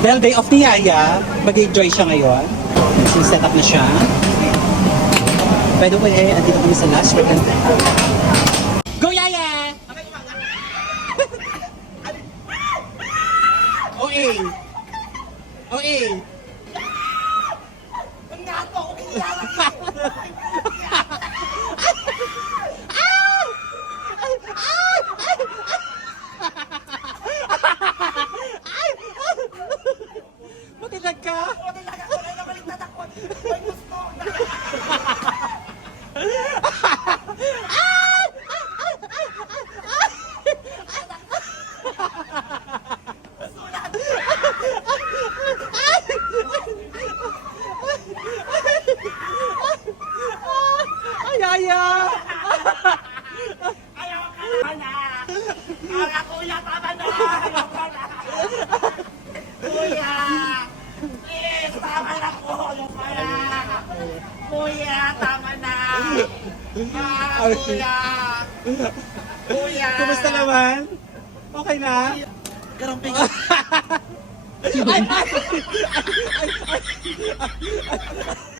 Dahil day off ni Yaya, mag-enjoy siya ngayon. Set up na siya. By the way, andito kami sa last weekend. Go Yaya! OA! OA! Matilag ka? Ay, Yaya! Ayaw ka na! Ayaw kuya, tama na! Ayaw ka na! Kuya! Please, tama na po! Ayaw ka na! Kuya, tama na! Kuya! Kuya! Kumusta naman? Okay na? Karamping! Ay, ay, ay, ay, ay.